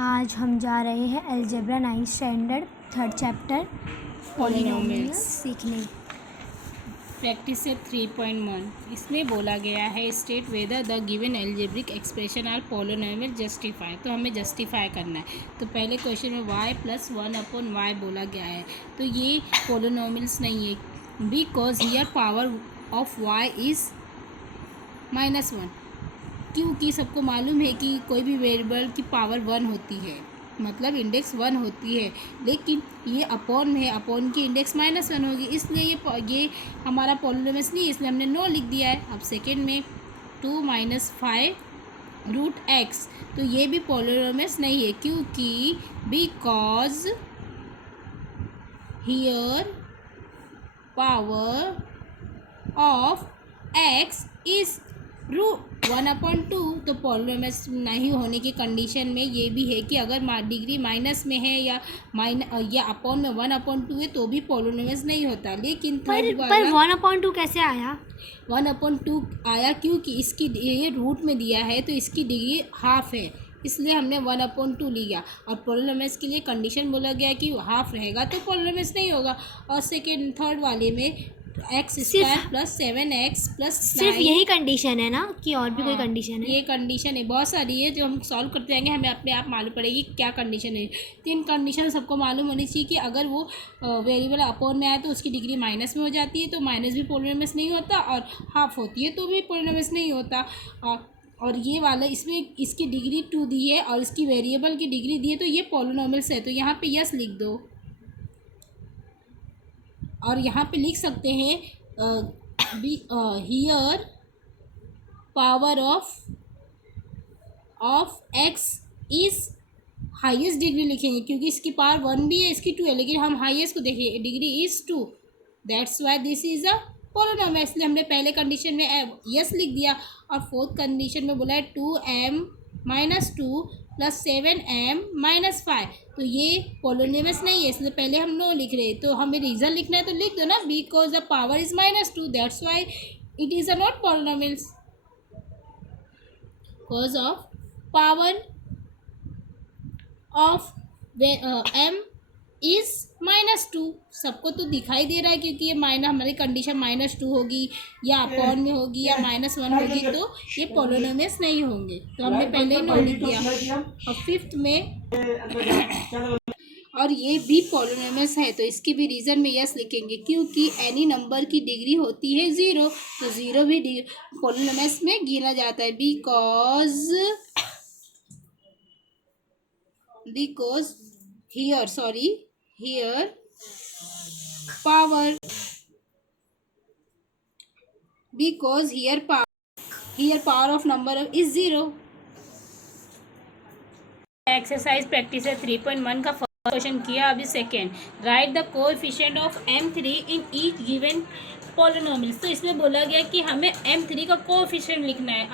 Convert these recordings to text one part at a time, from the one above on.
आज हम जा रहे हैं algebra 9th standard 3rd chapter polynomials सीखने। प्रैक्टिस से 3.1 इसमें बोला गया है state whether the given algebraic expression are polynomial justify. तो हमें जस्टिफाई करना है। तो पहले क्वेश्चन में y + 1/y बोला गया है, तो ये पॉलिनोमियल्स नहीं है because here power of y is -1, क्योंकि सबको मालूम है कि कोई भी वेरिएबल की पावर 1 होती है, मतलब इंडेक्स 1 होती है, लेकिन ये अपॉन में है, अपॉन की इंडेक्स -1 होगी, इसलिए ये हमारा पॉलिनोमियल्स नहीं है, इसलिए हमने नो लिख दिया है। अब सेकेंड में 2 - 5√x, तो ये भी पॉलिनोमियल्स नहीं है, क्योंकि because here power of x is √1/2। तो पॉलिनोमियल्स नहीं होने की कंडीशन में ये भी है कि अगर डिग्री माइनस में है या अपॉन में 1/2 है तो भी पॉलिनोमियल्स नहीं होता। लेकिन पर 1/2 कैसे आया? 1/2 आया क्योंकि इसकी ये रूट में दिया है, तो इसकी डिग्री हाफ है, इसलिए हमने 1/2 लिया। और पॉलिनोमियल्स के लिए कंडीशन बोला गया कि हाफ रहेगा तो पॉलिनोमियल्स नहीं होगा। और थर्ड वाले में x² + 7x + 9, सिर्फ यही कंडीशन है ना कि और भी कोई कंडीशन है? ये कंडीशन है, बहुत सारी है जो हम सॉल्व करते जाएंगे, हमें अपने आप मालूम पड़ेगी क्या कंडीशन है। 3 कंडीशन सबको मालूम होनी चाहिए कि अगर वो वेरिएबल अपॉन में आए तो उसकी डिग्री माइनस में हो जाती है, तो माइनस भी पॉलिनोमियल्स नहीं होता, और हाफ होती है तो भी पॉलिनोमियल्स नहीं होता। और ये वाला इसमें इसकी डिग्री 2 दी है और इसकी वेरिएबल की डिग्री दी है, तो ये पॉलिनोमियल्स है। तो यहाँ पे यस लिख दो, और यहाँ पे लिख सकते हैं here power of x is highest degree लिखेंगे, क्योंकि इसकी पावर 1 भी है, इसकी 2 है, लेकिन हम हाईएस्ट को देखिए, degree is 2, that's why this is a polynomial. इसलिए हमने पहले कंडीशन में यस लिख दिया, और फोर्थ कंडीशन में बोला है 2m - 2 + 7m - 5, तो ये पॉलिनोमियल्स नहीं है, इसलिए पहले हम नो लिख रहे हैं। तो हमें रीज़न लिखना है तो लिख दो ना, because the power is -2, that's why it is a not polynomials. Because of power of m is -2, सबको तो दिखाई दे रहा है, क्योंकि ये हमारी कंडीशन -2 होगी या अपॉन में होगी या -1 होगी, तो ये पॉलिनोमियल्स नहीं होंगे, तो हमने पहले ही नो लिख दिया। और फिफ्थ में और ये भी पॉलिनोमियल्स है, तो इसकी भी रीज़न में यस लिखेंगे, क्योंकि एनी नंबर की डिग्री होती है 0, तो 0 भी पॉलिनोमियल्स में गिना जाता है। Because here power, because here power of number is 0। Exercise practice है 3.1 का फर्स्ट क्वेश्चन किया। अभी second, right the coefficient of m3 in each given polynomials. तो इसमें बोला गया कि हमें m3 का कोएफिशिएंट लिखना है।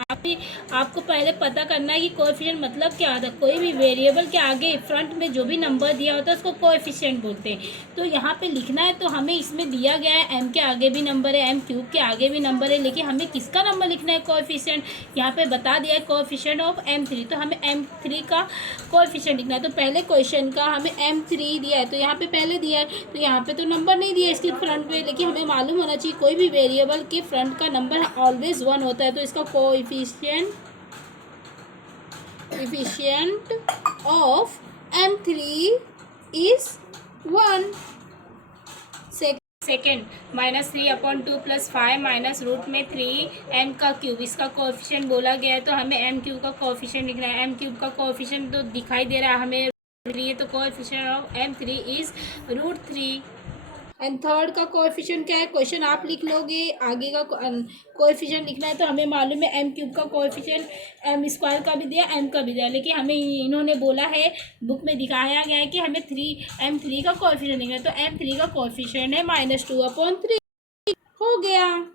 आपको पहले पता करना है कि कोएफिशिएंट मतलब क्या होता है। कोई भी वेरिएबल के आगे फ्रंट में जो भी नंबर दिया होता है उसको कोएफिशिएंट बोलते हैं। तो यहाँ पे लिखना है, तो हमें इसमें दिया गया है m के आगे भी नंबर है, m³ के आगे भी नंबर है, लेकिन हमें किसका नंबर लिखना है कोएफिशिएंट, यहाँ पे बता दिया है कोएफिशिएंट ऑफ m3, तो हमें m3 का कोएफिशिएंट लिखना है। तो पहले क्वेश्चन का हमें m3 दिया है, तो यहाँ पे पहले दिया है, तो यहाँ पे तो नंबर नहीं दिया इसके फ्रंट में, लेकिन हमें मालूम होना चाहिए कोई भी वेरिएबल के फ्रंट का नंबर ऑलवेज 1 होता है, तो इसका coefficient of m3 is 1। Second, -3/2 + 5 -√3m³, इसका कोएफिशिएंट बोला गया है, तो हमें m³ का कोएफिशिएंट लिखना है। m³ का कोएफिशिएंट तो दिखाई दे रहा है हमें, तो coefficient of m3 is √3। And third का कोएफिशिएंट क्या है, क्वेश्चन आप लिख लोगे, आगे का कोएफिशिएंट लिखना है, तो हमें मालूम है m³ का कोएफिशिएंट m² का भी दिया, m का भी दिया, लेकिन हमें इन्होंने बोला है, बुक में दिखाया गया है कि हमें m3 का कोएफिशिएंट लिखना है, तो m3 का कोएफिशिएंट है -2/3 हो गया।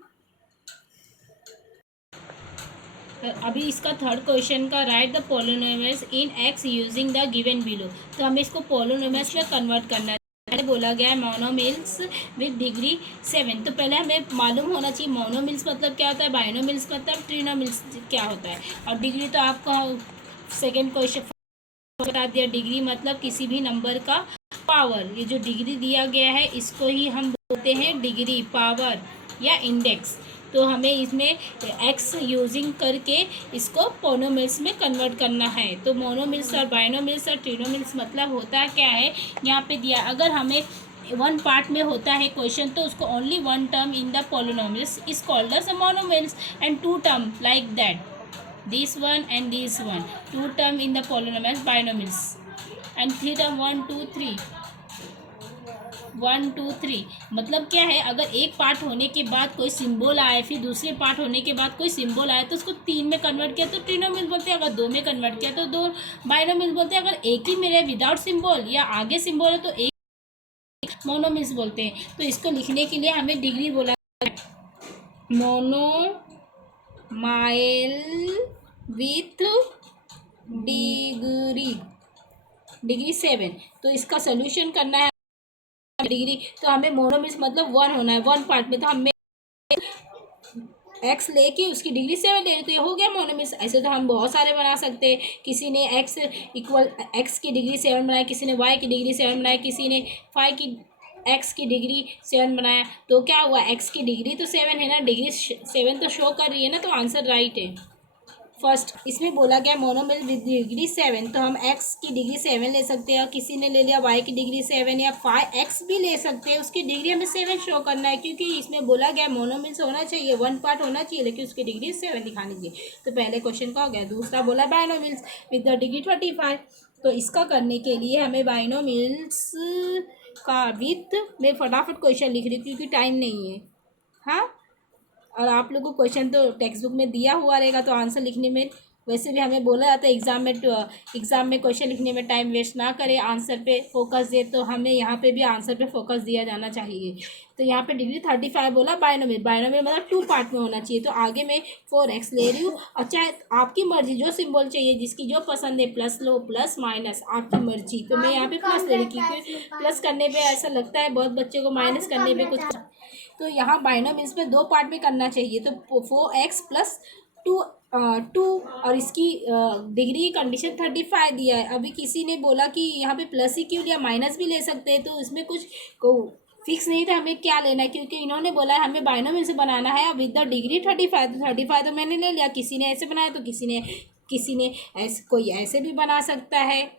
अभी इसका थर्ड क्वेश्चन का, right the polynomials in x using the given below. तो हमें इसको पॉलिनोमियल्स में कन्वर्ट करना है। बोला गया है मोनोमिल्स विद डिग्री 7, तो पहले हमें मालूम होना चाहिए मोनोमिल्स मतलब क्या होता है, बाइनोमिल्स मतलब ट्रिनोमिल्स क्या होता है, और डिग्री तो आपका सेकेंड क्वेश्चन बता दिया। डिग्री मतलब किसी भी नंबर का पावर। ये जो डिग्री दिया गया है इसको ही हम बोलते हैं डिग्री, पावर या इंडेक्स। तो हमें इसमें एक्स यूजिंग करके इसको पोनोमिल्स में कन्वर्ट करना है। तो मोनोमिल्स और बाइनोमिल्स और ट्रिनोमिल्स मतलब होता क्या है, यहाँ पे दिया। अगर हमें वन पार्ट में होता है क्वेश्चन तो उसको only one term in the polynomials is called as monomials and two term like that, this one and this one, two term in the polynomials binomials and three term 1 2 3 1 2 3। मतलब क्या है, अगर एक पार्ट होने के बाद कोई सिंबल आए, फिर दूसरे पार्ट होने के बाद कोई सिंबल आए तो उसको 3 में कन्वर्ट किया तो ट्रिनोमिल्स बोलते हैं, अगर 2 में कन्वर्ट किया तो 2 बाइनोमिल्स बोलते हैं, अगर एक ही में रहे विदाउट सिंबल या आगे सिंबल है तो एक मोनोमिल्स बोलते हैं। तो इसको लिखने के लिए हमें डिग्री बोला, मोनो माइल विथ डिग्री 7। तो इसका सोल्यूशन करना है डिग्री, तो हमें मोनोमिल्स मतलब 1 होना है वन पार्ट में, तो हमें एक्स लेके उसकी डिग्री 7 ले, तो ये हो गया मोनोमिल्स। ऐसे तो हम बहुत सारे बना सकते हैं। किसी ने एक्स इक्वल एक्स की डिग्री 7 बनाया, किसी ने वाई की डिग्री 7 बनाया, किसी ने फाइव की एक्स की डिग्री 7 बनाया। तो क्या हुआ, एक्स की डिग्री तो 7 है ना, डिग्री 7 तो शो कर रही है ना, तो आंसर राइट है फर्स्ट। इसमें बोला गया मोनोमिल विद डिग्री 7, तो हम एक्स की डिग्री 7 ले सकते हैं। किसी ने ले लिया वाई की डिग्री 7 या 5x भी ले सकते हैं, उसकी डिग्री हमें 7 शो करना है, क्योंकि इसमें बोला गया मोनोमिल्स होना चाहिए, वन पार्ट होना चाहिए, लेकिन उसकी डिग्री 7 दिखानी चाहिए। तो पहले क्वेश्चन का हो गया। दूसरा बोला बाइनोमिल्स विद द डिग्री 25। तो इसका करने के लिए हमें बाइनोमिल्स का विथ मैं फटाफट क्वेश्चन लिख रही हूँ क्योंकि टाइम नहीं है। हाँ, और आप लोगों को क्वेश्चन तो टेक्स्ट बुक में दिया हुआ रहेगा, तो आंसर लिखने में वैसे भी हमें बोला जाता है एग्ज़ाम में क्वेश्चन लिखने में टाइम वेस्ट ना करें, आंसर पे फोकस दे। तो हमें यहाँ पे भी आंसर पे फोकस दिया जाना चाहिए। तो यहाँ पे डिग्री 35 बोला बाइनोमिल मतलब 2 पार्ट में होना चाहिए। तो आगे मैं 4x ले रही हूँ, और चाहे आपकी मर्जी जो सिंबल चाहिए जिसकी जो पसंद है, प्लस लो प्लस माइनस आपकी मर्जी। तो मैं यहाँ पे प्लस ले रही हूँ क्योंकि प्लस करने पर ऐसा लगता है बहुत बच्चे को, माइनस करने पर कुछ। तो यहाँ बाइनोमिल्स में 2 पार्ट में करना चाहिए। तो 4x प्लस 2 और इसकी डिग्री कंडीशन 35 दिया है। अभी किसी ने बोला कि यहाँ पे प्लस ही क्यों लिया, माइनस भी ले सकते हैं, तो इसमें कुछ फिक्स नहीं था हमें क्या लेना है, क्योंकि इन्होंने बोला है हमें बाइनोमिल से बनाना है विद द डिग्री 35। तो 35 तो मैंने ले लिया। किसी ने ऐसे बनाया तो किसी ने ऐसे, कोई ऐसे भी बना सकता है।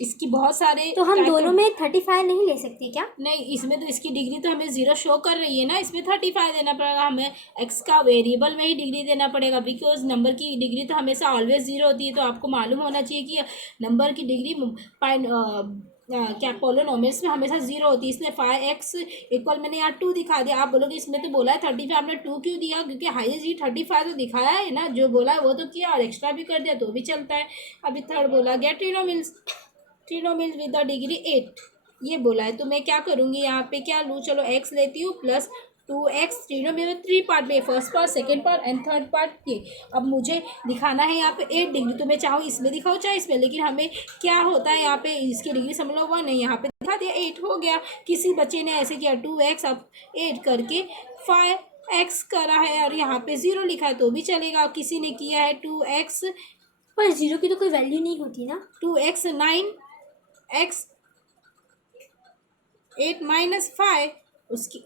इसकी बहुत सारे, तो हम दोनों में 35 नहीं ले सकते क्या? नहीं, इसमें तो इसकी डिग्री तो हमें 0 शो कर रही है ना, इसमें 35 देना पड़ेगा हमें। एक्स का वेरिएबल में ही डिग्री देना पड़ेगा, बिकॉज नंबर की डिग्री तो हमेशा ऑलवेज 0 होती है। तो आपको मालूम होना चाहिए कि नंबर की डिग्री क्या पोलिनोमियल्स में हमेशा 0 होती है। इसलिए 5x इक्वल मैंने यहाँ 2 दिखा दिया। आप बोलोगे इसमें तो बोला है 35, आपने 2 क्यों दिया? क्योंकि हाईएस्ट ही 35 तो दिखाया है ना, जो बोला है वो तो किया और एक्स्ट्रा भी कर दिया तो भी चलता है। अभी थर्ड बोला गया ट्रिनोमिल्स विद द डिग्री 8, ये बोला है। तो मैं क्या करूँगी यहाँ पे, क्या लूँ, चलो x लेती हूँ प्लस 2x। ट्रिनोमिल 3 पार्ट में, first part, second part and third part के। अब मुझे दिखाना है यहाँ पे 8 डिग्री, तो मैं चाहूँ इसमें दिखाऊँ चाहे इसमें, लेकिन हमें क्या होता है यहाँ पे इसकी डिग्री समझ लो 1 नहीं, यहाँ पे दिखा दिया 8 हो गया। किसी बच्चे ने ऐसे किया 2x, अब 8 करके 5x करा है और यहाँ पे 0 लिखा है तो भी चलेगा। किसी ने किया है 2x, पर 0 की तो कोई वैल्यू नहीं होती ना। 2x 9x 8 माइनस 5,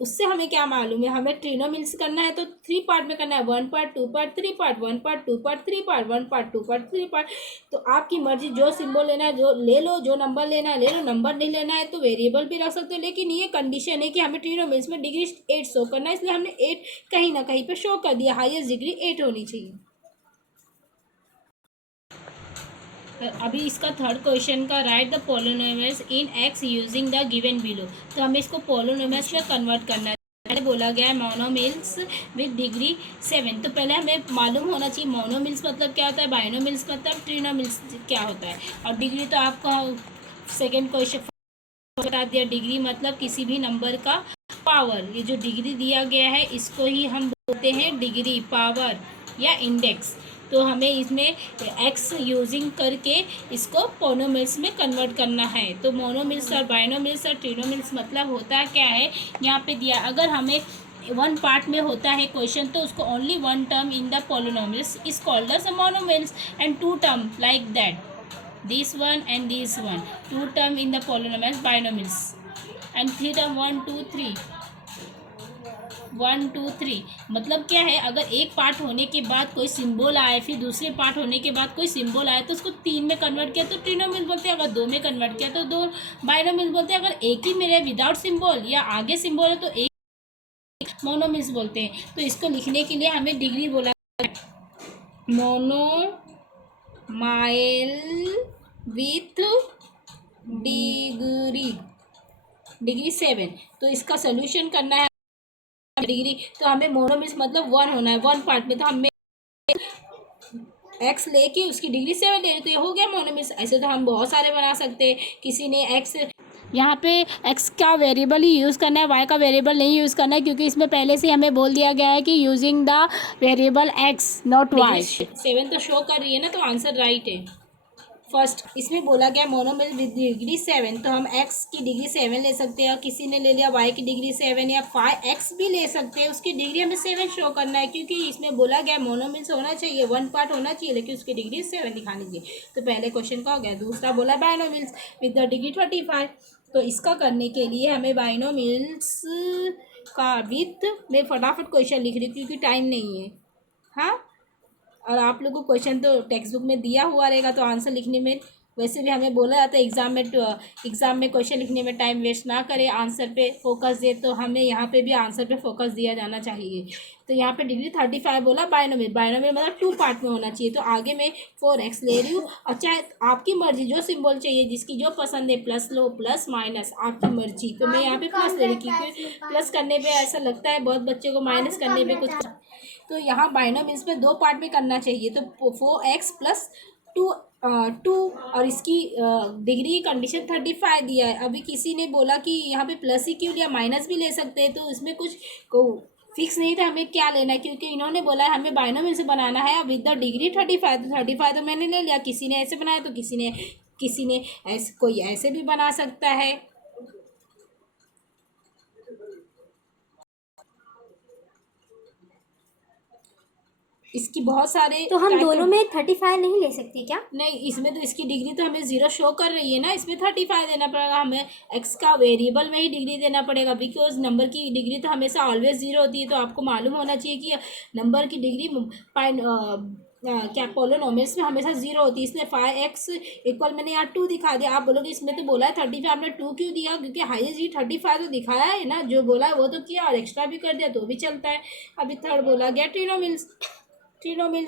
उससे हमें क्या मालूम है, हमें ट्रिनोमिल्स करना है तो 3 पार्ट में करना है, 1 part 2 part 3 part, 1 part 2 part 3 part, 1 part 2 part 3 part. तो आपकी मर्जी, जो सिंबल लेना है जो ले लो, जो नंबर लेना है ले लो, नंबर नहीं लेना है तो वेरिएबल भी रख सकते हो। लेकिन ये कंडीशन है कि हमें ट्रिनोमिल्स में डिग्री 8 शो करना है, इसलिए हमने 8 कहीं ना कहीं पर शो कर दिया, हाईएस्ट डिग्री 8 होनी चाहिए। अभी इसका थर्ड क्वेश्चन का, right the polynomials in x using the given below. तो हमें इसको पोलिनोमियल्स में कन्वर्ट करना है। बोला गया है मोनोमिल्स विद डिग्री 7। तो पहले हमें मालूम होना चाहिए मोनोमिल्स मतलब क्या होता है, बाइनोमिल्स मतलब ट्रिनोमिल्स क्या होता है। और डिग्री तो आपका सेकेंड क्वेश्चन बता दिया। डिग्री मतलब किसी भी नंबर का पावर। ये जो डिग्री दिया गया है इसको ही हम बोलते हैं डिग्री, पावर या इंडेक्स। तो हमें इसमें x यूजिंग करके इसको पोनोमिल्स में कन्वर्ट करना है। तो मोनोमिल्स और बाइनोमिल्स और ट्रिनोमिल्स मतलब होता क्या है, यहाँ पे दिया। अगर हमें वन पार्ट में होता है क्वेश्चन तो उसको only one term in the polynomials is called as monomials and two term like that, this one and this one, two term in the polynomials binomials and three term 1 2 3 1 2 3। मतलब क्या है, अगर एक पार्ट होने के बाद कोई सिंबल आए, फिर दूसरे पार्ट होने के बाद कोई सिंबल आए तो उसको 3 में कन्वर्ट किया तो ट्रिनोमियल्स बोलते हैं, अगर 2 में कन्वर्ट किया तो 2 बाइनोमियल्स बोलते हैं, अगर एक ही मिले विदाउट सिंबल या आगे सिंबल है तो एक मोनोमियल्स बोलते हैं। तो इसको लिखने के लिए हमें डिग्री बोला, मोनोमाइल विथ डिग्री 7। तो इसका सोल्यूशन करना है डिग्री, तो हमें मोनोमियल्स मतलब 1 होना है, 1 पार्ट में तो हमें एक्स लेके उसकी डिग्री 7 ले, तो ये हो गया मोनोमियल्स। ऐसे तो हम बहुत सारे बना सकते हैं। किसी ने एक्स, यहाँ पे एक्स का वेरिएबल ही यूज़ करना है, वाई का वेरिएबल नहीं यूज़ करना है, क्योंकि इसमें पहले से हमें बोल दिया गया है कि using the variable x not y. 7 तो शो कर रही है ना, तो आंसर राइट है फर्स्ट। इसमें बोला गया मोनोमियल विद डिग्री 7, तो हम एक्स की डिग्री 7 ले सकते हैं, किसी ने ले लिया वाई की डिग्री 7 या 5x भी ले सकते हैं, उसकी डिग्री हमें 7 शो करना है, क्योंकि इसमें बोला गया मोनोमियल्स होना चाहिए, 1 पार्ट होना चाहिए, लेकिन उसकी डिग्री 7 दिखानी चाहिए। तो पहले क्वेश्चन का हो गया। दूसरा बोला बाइनोमियल्स विद द डिग्री 35, तो इसका करने के लिए हमें बाइनोमियल्स का विथ में फटाफट क्वेश्चन लिख रही हूँ क्योंकि टाइम नहीं है। हाँ, और आप लोगों को क्वेश्चन तो टेक्स्ट बुक में दिया हुआ रहेगा, तो आंसर लिखने में वैसे भी हमें बोला जाता है एग्ज़ाम में क्वेश्चन लिखने में टाइम वेस्ट ना करें, आंसर पे फोकस दे, तो हमें यहाँ पे भी आंसर पे फोकस दिया जाना चाहिए। तो यहाँ पे डिग्री 35 बोला बाइनोमियल मतलब 2 पार्ट में होना चाहिए, तो आगे मैं 4x ले रही हूँ, और चाहे आपकी मर्जी जो सिंबल चाहिए जिसकी जो पसंद है, प्लस लो प्लस माइनस आपकी मर्जी। तो मैं यहाँ पे प्लस ले रही हूँ क्योंकि प्लस करने पर ऐसा लगता है बहुत बच्चे को माइनस करने पर कुछ, तो यहाँ बाइनोमियल्स में 2 पार्ट में करना चाहिए, तो 4x प्लस 2 और इसकी डिग्री कंडीशन 35 दिया है। अभी किसी ने बोला कि यहाँ पे प्लस ही क्यों लिया, माइनस भी ले सकते हैं, तो इसमें कुछ को फिक्स नहीं था हमें क्या लेना है, क्योंकि इन्होंने बोला है हमें बाइनोमियल से बनाना है विद द डिग्री 35, तो 35 तो मैंने ले लिया। किसी ने ऐसे बनाया तो किसी ने ऐसे, कोई ऐसे भी बना सकता है। इसकी बहुत सारे, तो हम दोनों में 35 नहीं ले सकते क्या? नहीं, इसमें तो इसकी डिग्री तो हमें 0 शो कर रही है ना, इसमें 35 देना पड़ेगा हमें, एक्स का वेरिएबल में ही डिग्री देना पड़ेगा, बिकॉज नंबर की डिग्री तो हमेशा ऑलवेज 0 होती है। तो आपको मालूम होना चाहिए कि नंबर की डिग्री क्या पोलिनोमियल्स में हमेशा 0 होती है, इसलिए 5x इक्वल मैंने यहाँ 2 दिखा दिया। आप बोलोगे इसमें तो बोला है 35, आपने 2 क्यों दिया? क्योंकि हाईएस्ट ही 35 तो दिखाया है ना, जो बोला है वो तो किया, और एक्स्ट्रा भी कर दिया तो भी चलता है। अभी थर्ड बोला गया ट्रिनोमियल्स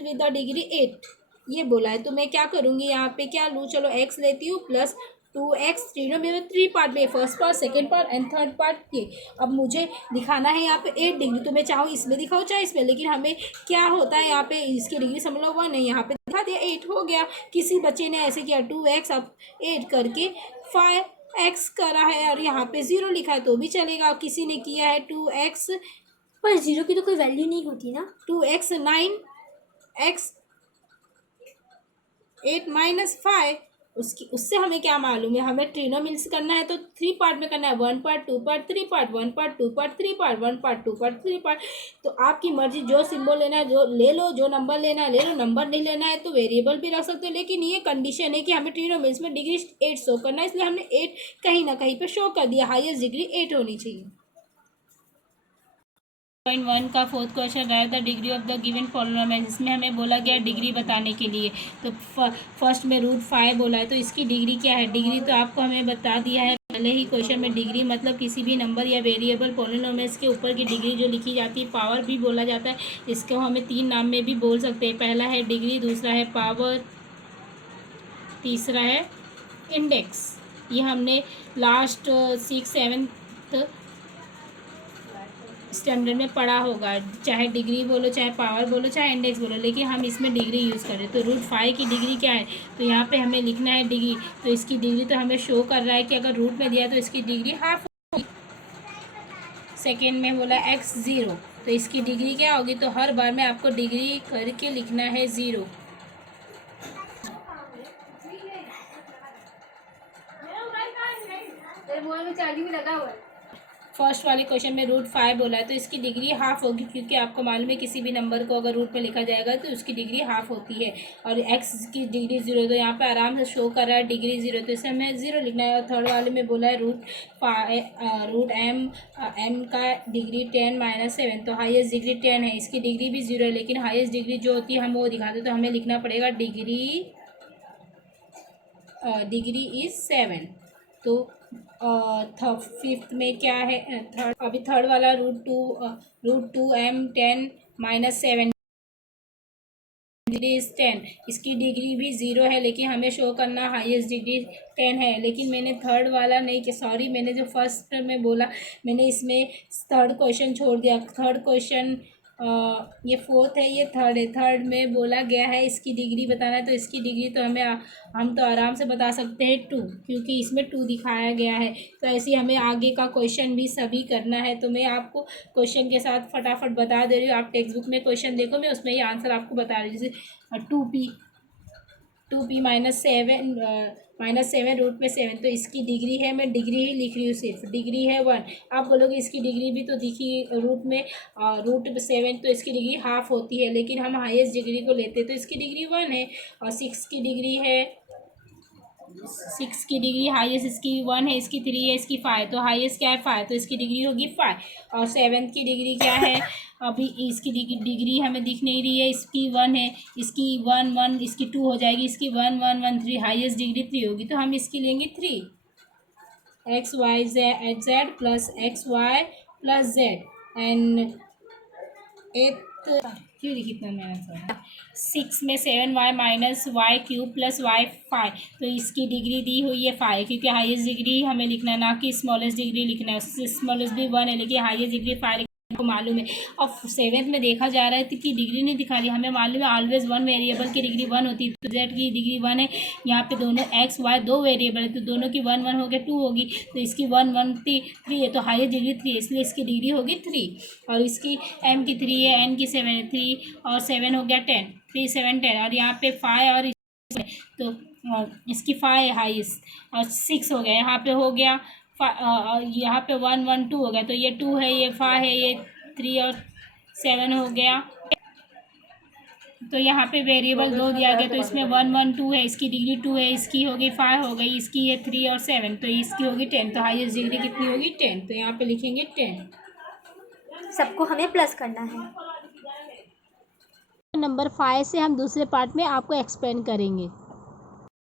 विद द डिग्री 8, ये बोला है, तो मैं क्या करूँगी यहाँ पे, क्या लूँ, चलो x लेती हूँ प्लस 2x, ट्रिनोमियल में 3 पार्ट में, first part, second part and third part के। अब मुझे दिखाना है यहाँ पे 8 डिग्री, तो मैं चाहूँ इसमें दिखाऊँ चाहे इसमें, लेकिन हमें क्या होता है यहाँ पे इसकी डिग्री समझ लो 1 नहीं, यहाँ पे दिखा दिया 8 हो गया। किसी बच्चे ने ऐसे किया 2x अब 8 करके 5x करा है और यहाँ पे 0 लिखा है तो भी चलेगा। किसी ने किया है 2x, पर 0 की तो कोई वैल्यू नहीं होती ना, 2x 9x 8 माइनस 5, उससे हमें क्या मालूम है, हमें ट्रिनोमियल्स करना है तो 3 पार्ट में करना है, 1 part 2 part 3 part, 1 part 2 part 3 part, 1 part 2 part 3 part. तो आपकी मर्जी, जो सिंबल लेना है जो ले लो, जो नंबर लेना है ले लो, नंबर नहीं लेना है तो वेरिएबल भी रख सकते हो, लेकिन ये कंडीशन है कि हमें ट्रिनोमियल्स में डिग्री 8 शो करना है, इसलिए हमने 8 कहीं ना कहीं पर शो कर दिया, हाईएस्ट डिग्री 8 होनी चाहिए। 1 का fourth question right the degree of the given polynomial, इसमें हमें बोला गया डिग्री बताने के लिए। तो फर्स्ट में √5 बोला है, तो इसकी डिग्री क्या है, डिग्री तो आपको हमें बता दिया है पहले ही क्वेश्चन में। डिग्री मतलब किसी भी नंबर या वेरिएबल पॉलिनोमियल्स के ऊपर की डिग्री जो लिखी जाती है, पावर भी बोला जाता है, इसको हमें 3 नाम में भी बोल सकते हैं। पहला है डिग्री, दूसरा है पावर, तीसरा है इंडेक्स। ये हमने लास्ट 6-7 स्टैंडर्ड में पढ़ा होगा, चाहे डिग्री बोलो, चाहे पावर बोलो, चाहे इंडेक्स बोलो, लेकिन हम इसमें डिग्री यूज़ कर रहे हैं। तो √5 की डिग्री क्या है, तो यहाँ पे हमें लिखना है डिग्री, तो इसकी डिग्री तो हमें शो कर रहा है कि अगर रूट में दिया तो इसकी डिग्री हाफ होगी। सेकेंड में बोला x 0, तो इसकी डिग्री क्या होगी, तो हर बार में आपको डिग्री करके लिखना है 0। मोबाइल में चार्जिंग भी लगा हुआ है। फर्स्ट वाले क्वेश्चन में √5 बोला है तो इसकी डिग्री हाफ होगी, क्योंकि आपको मालूम है किसी भी नंबर को अगर रूट में लिखा जाएगा तो उसकी डिग्री हाफ होती है। और x की डिग्री 0, तो यहाँ पे आराम से शो कर रहा है डिग्री 0, तो इसे हमें 0 लिखना है। और थर्ड वाले में बोला है √m का डिग्री 10-7, तो हाईएस्ट डिग्री 10 है, इसकी डिग्री भी 0 है, लेकिन हाईएस्ट डिग्री जो होती है हम वो दिखाते, तो हमें लिखना पड़ेगा डिग्री इज़ 7। तो फिफ्थ में क्या है, थर्ड वाला √2m 10-7 डिग्री इज़ 10, इसकी डिग्री भी 0 है, लेकिन हमें शो करना हाईएस्ट डिग्री 10 है। लेकिन मैंने थर्ड वाला नहीं कि सॉरी, मैंने जो फर्स्ट में बोला मैंने इसमें थर्ड क्वेश्चन छोड़ दिया। थर्ड क्वेश्चन ये फोर्थ है, ये थर्ड है। थर्ड में बोला गया है इसकी डिग्री बताना है, तो इसकी डिग्री तो हम तो आराम से बता सकते हैं 2, क्योंकि इसमें 2 दिखाया गया है। तो ऐसे ही हमें आगे का क्वेश्चन भी सभी करना है। तो मैं आपको क्वेश्चन के साथ फटाफट बता दे रही हूँ, आप टेक्स्ट बुक में क्वेश्चन देखो, मैं उसमें ये आंसर आपको बता रही हूँ। जैसे 2p -7 रूट में 7, तो इसकी डिग्री है, मैं डिग्री ही लिख रही हूँ, सिर्फ डिग्री है 1। आप बोलोगे इसकी डिग्री भी तो दिखी √7, तो इसकी डिग्री हाफ होती है, लेकिन हम हाईएस्ट डिग्री को लेते हैं तो इसकी डिग्री 1 है। और 6 की डिग्री है, 6 की डिग्री हाईएस्ट इसकी 1 है, इसकी 3 है, इसकी 5, तो हाईएस्ट क्या है 5, तो इसकी डिग्री होगी 5। और 7 की डिग्री क्या है, अभी इसकी डिग्री हमें दिख नहीं रही है, इसकी 1 है, इसकी 1 इसकी 2 हो जाएगी, इसकी 1 1 1 3, हाईएस्ट डिग्री 3 होगी, तो हम इसकी लेंगे 3, XYZ plus XY plus Z। And 8 क्यों कितना मेहनत 6 में 7y minus y cube plus y 5, तो इसकी डिग्री दी हुई है 5, क्योंकि हाईएस्ट डिग्री हमें लिखना है, ना कि स्मॉलेस्ट डिग्री लिखना है। स्मॉलेस्ट भी 1 है, लेकिन हाईएस्ट डिग्री 5 को मालूम है। और 7th में देखा जा रहा है कि डिग्री नहीं दिखा रही, हमें मालूम है ऑलवेज 1 वेरिएबल की डिग्री 1 होती है, तो z की डिग्री 1 है। यहाँ पे दोनों x y 2 वेरिएबल है, तो दोनों की 1 1 हो गया 2 होगी, तो इसकी 1 1 3 है, तो हाईएस्ट डिग्री 3 है, इसलिए इसकी डिग्री होगी 3। और इसकी m की 3 है, n की 7 है, 3 और 7 हो गया 10, 3 7 10। और यहाँ पे 5 और तो इसकी 5 है हाईएस्ट, और 6 हो गया, यहाँ पे हो गया यहाँ पे 1 1 2 हो गया, तो ये 2 है, ये 5 है, ये 3 और 7 हो गया। तो यहाँ पे वेरिएबल 2 दिया गया, तो इसमें 1 1 2 है, इसकी डिग्री 2 है, इसकी हो गई 5 हो गई, इसकी है 3 और 7, तो इसकी होगी 10, तो हाईएस्ट डिग्री कितनी होगी 10, तो यहाँ पे लिखेंगे 10। सबको हमें प्लस करना है। नंबर 5 से हम दूसरे पार्ट में आपको एक्सप्लेन करेंगे।